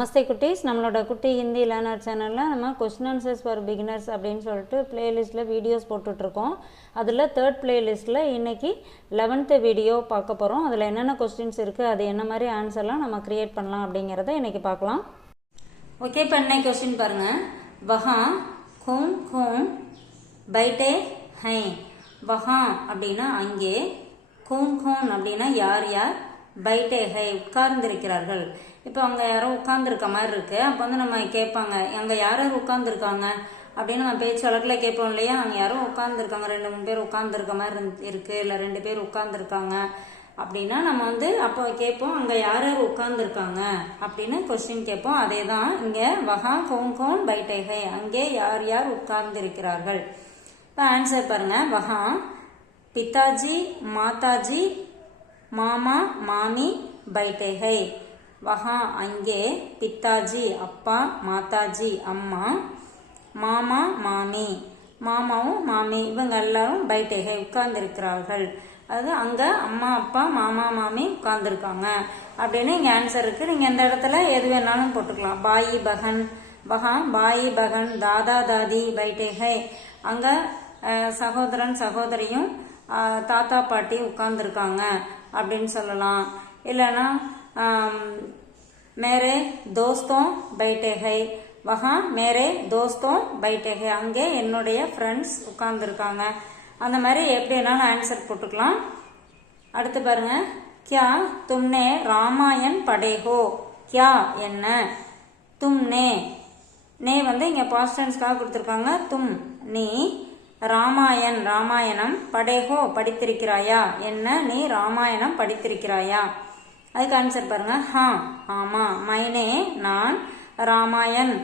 நமஸ்தே குட்டீஸ். நம்மளோட குட்டி ஹிந்தி லேர்னர் சேனலில் நம்ம கொஸ்டின் ஆன்சர்ஸ் ஃபார் பிகினர்ஸ் அப்படின்னு சொல்லிட்டு பிளேலிஸ்ட்டில் வீடியோஸ் போட்டுட்ருக்கோம். அதில் தேர்ட் பிளேலிஸ்ட்டில் இன்றைக்கி 11th வீடியோ பார்க்க போகிறோம். அதில் என்னென்ன கொஸ்டின்ஸ் இருக்குது, அது என்ன மாதிரி ஆன்சர்லாம் நம்ம க்ரியேட் பண்ணலாம் அப்படிங்கிறத இன்றைக்கி பார்க்கலாம். ஓகே, இப்போ இன்னைக்கு கொஸ்டின் பாருங்கள். வஹா கௌன் கௌன் பைட்டே ஹை. வஹா அப்படின்னா அங்கே, கௌன் கௌன் அப்படின்னா யார் யார், பைட்டே ஹை உட்கார்ந்திருக்கிறார்கள். இப்போ அங்கே யாரோ உட்கார்ந்துருக்க மாதிரி இருக்குது. அப்போ வந்து நம்ம கேட்பாங்க, அங்கே யார் யார் உட்கார்ந்துருக்காங்க அப்படின்னு நம்ம பேச்சு வழக்கில் கேட்போம் இல்லையா. அங்கே யாரோ உட்கார்ந்துருக்காங்க, 2-3 பேர் உட்கார்ந்துருக்க மாதிரி இருக்குது, இல்லை 2 பேர் உட்கார்ந்துருக்காங்க அப்படின்னா நம்ம வந்து அப்போ கேட்போம், அங்கே யார் யார் உட்கார்ந்துருக்காங்க அப்படின்னு கொஸ்டின் கேட்போம். அதே தான் இங்கே வஹா கௌன் கௌன் பைட்டே ஹை, அங்கே யார் யார் உட்கார்ந்திருக்கிறார்கள். இப்போ ஆன்சர் பாருங்க. வஹா பிதாஜி மாதாஜி மாமா மாமி பைட்டே ஹை. வஹா அங்கே, பித்தாஜி அப்பா, மாதாஜி அம்மா, மாமா மாமி மாமாவும் மாமி இவங்க எல்லாரும் பைட்டே ஹை உட்கார்ந்துருக்கிறார்கள். அதாவது அங்கே அம்மா அப்பா மாமா மாமி உட்கார்ந்துருக்காங்க அப்படின்னு இங்கே ஆன்சர் இருக்குது. நீங்கள் இந்த இடத்துல எது வேணாலும் போட்டுக்கலாம். பாயி பகன், வஹா பாயி பகன் தாதா தாதி பைட்டே ஹை, அங்கே சகோதரன் சகோதரியும் தாத்தா பாட்டி உட்கார்ந்துருக்காங்க அப்படின்னு சொல்லலாம். இல்லைன்னா மேரே தோஸ்தோம் பைட்டே ஹை, வஹா மேரே தோஸ்தோம் பைட்டே ஹை, அங்கே என்னுடைய ஃப்ரெண்ட்ஸ் உட்கார்ந்துருக்காங்க. அந்த மாதிரி எப்படி வேணாலும் ஆன்சர் போட்டுக்கலாம். அடுத்து பாருங்க. கியா தும்னே ராமாயண் படே ஹோ. கியா என்ன, தும்னே நே வந்து இங்கே பாஸ்ட் டென்ஸ்க்காக கொடுத்துருக்காங்க. தும் நீ, ராமாயண் ராமாயணம், படேஹோ படித்திருக்கிறாயா, என்ன நீ ராமாயணம் படித்திருக்கிறாயா. அதுக்கு ஆன்சர் பாருங்க. ஹா ஆமா, மைனே நான், ராமாயண்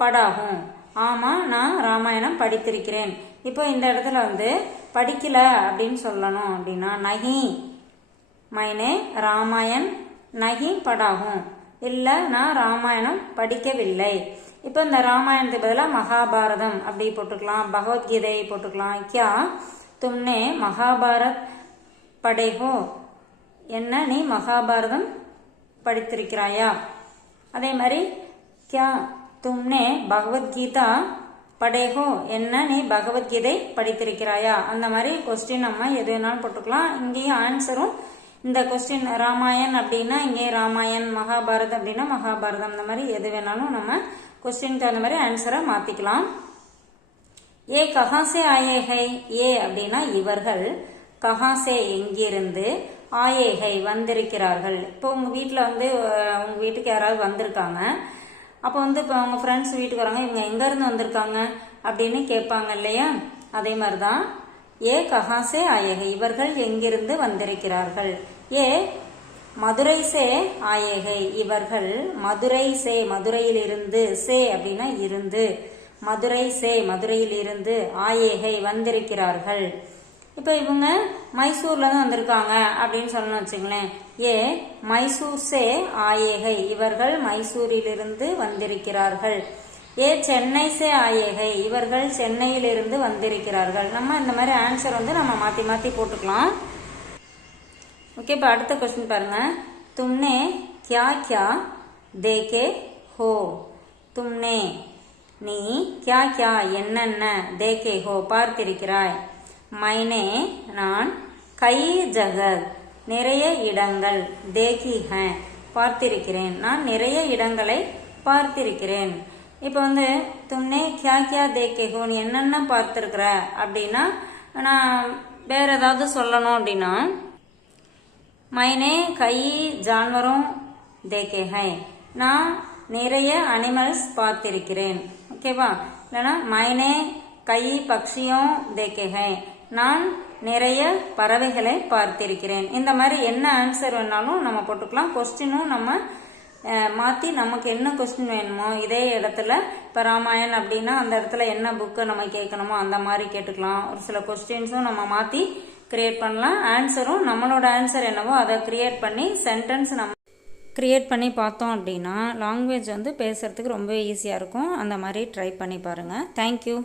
படாகும் ஆமா நான் ராமாயணம் படித்திருக்கிறேன். இப்போ இந்த இடத்துல வந்து படிக்கல அப்படின்னு சொல்லணும் அப்படின்னா நஹி மைனே ராமாயண் நஹி படாகும், இல்லை நான் ராமாயணம் படிக்கவில்லை. இப்போ இந்த ராமாயணத்துக்கு பதிலாக மகாபாரதம் அப்படி போட்டுக்கலாம், பகவத்கீதை போட்டுக்கலாம். கியா தும்னே மகாபாரத் படேஹோ, என்ன நீ மகாபாரதம் படித்திருக்கிறாயா. அதே மாதிரி கியா தும்னே பகவத்கீதா படேஹோ, என்ன நீ பகவத்கீதை படித்திருக்கிறாயா. அந்த மாதிரி கொஸ்டின் நம்ம எது வேணாலும் போட்டுக்கலாம். இங்கேயும் ஆன்சரும் இந்த கொஸ்டின் ராமாயண் அப்படின்னா இங்கே ராமாயண், மகாபாரத் அப்படின்னா மகாபாரதம், இந்த மாதிரி எது வேணாலும் நம்ம கொஸ்டினுக்கு அந்த மாதிரி ஆன்சரை மாற்றிக்கலாம். ஏ கஹாசே ஆயே ஹை, ஏ அப்படின்னா இவர்கள், கஹாசே எங்கிருந்து, ஆயே ஹை வந்திருக்கிறார்கள். இப்போ உங்கள் வீட்டில் வந்து உங்கள் வீட்டுக்கு யாராவது வந்திருக்காங்க, அப்போ வந்து இப்போ உங்கள் ஃப்ரெண்ட்ஸ் வீட்டுக்கு வராங்க, இவங்க எங்கேருந்து வந்திருக்காங்க அப்படின்னு கேட்பாங்க இல்லையா. அதே மாதிரி தான் ஏ கஹாசே ஆயே ஹை, இவர்கள் எங்கிருந்து வந்திருக்கிறார்கள். ஏ மதுரை சே ஆயேகை, இவர்கள் மதுரை சே மதுரையிலிருந்து, சே அப்படின்னா இருந்து, மதுரை சே மதுரையில் இருந்து, ஆயேகை வந்திருக்கிறார்கள். இப்போ இவங்க மைசூர்ல இருந்து வந்திருக்காங்க அப்படின்னு சொல்லணும்னு வச்சுங்களேன். ஏ மைசூர் சே ஆயேகை, இவர்கள் மைசூரிலிருந்து வந்திருக்கிறார்கள். ஏ சென்னை சே ஆயேகை, இவர்கள் சென்னையிலிருந்து வந்திருக்கிறார்கள். நம்ம இந்த மாதிரி ஆன்சர் வந்து நம்ம மாற்றி மாற்றி போட்டுக்கலாம். ஓகே, இப்போ அடுத்த கொஸ்டின் பாருங்க. தும்னே கியா கியா தேகே ஹோ. தும்னே நீ, கியா கியா என்னென்ன, தேகே ஹோ பார்த்திருக்கிறாய். மைனே நான், கை ஜகத் நிறைய இடங்கள், தேகி ஹை பார்த்திருக்கிறேன், நான் நிறைய இடங்களை பார்த்திருக்கிறேன். இப்போ வந்து தும்னே கியா கியா தேகே ஹோ, நீ என்னென்ன பார்த்திருக்கிற அப்படின்னா நான் வேற ஏதாவது சொல்லணும் அப்படின்னா மைனே கை ஜான்வரும் தேகே ஹை, நான் நிறைய அனிமல்ஸ் பார்த்திருக்கிறேன். ஓகேவா. இல்லைன்னா மைனே கை பக்ஷியும் தேகே ஹை, நான் நிறைய பறவைகளை பார்த்திருக்கிறேன். இந்த மாதிரி என்ன ஆன்சர் வேணாலும் நம்ம போட்டுக்கலாம். கொஸ்டினும் நம்ம மாற்றி நமக்கு என்ன கொஸ்டின் வேணுமோ இதே இடத்துல, இப்போ ராமாயண் அப்படின்னா அந்த இடத்துல என்ன புக்கு நம்ம கேட்கணுமோ அந்த மாதிரி கேட்டுக்கலாம். ஒரு சில கொஸ்டின்ஸும் நம்ம மாற்றி கிரியேட் பண்ணலாம். ஆன்சரும் நம்மளோட ஆன்சர் என்னவோ அதை கிரியேட் பண்ணி சென்டென்ஸ் நம்ம கிரியேட் பண்ணி பார்த்தோம் அப்படின்னா லாங்குவேஜ் வந்து பேசுகிறதுக்கு ரொம்ப ஈஸியாக இருக்கும். அந்த மாதிரி ட்ரை பண்ணி பாருங்கள். தேங்க்யூ.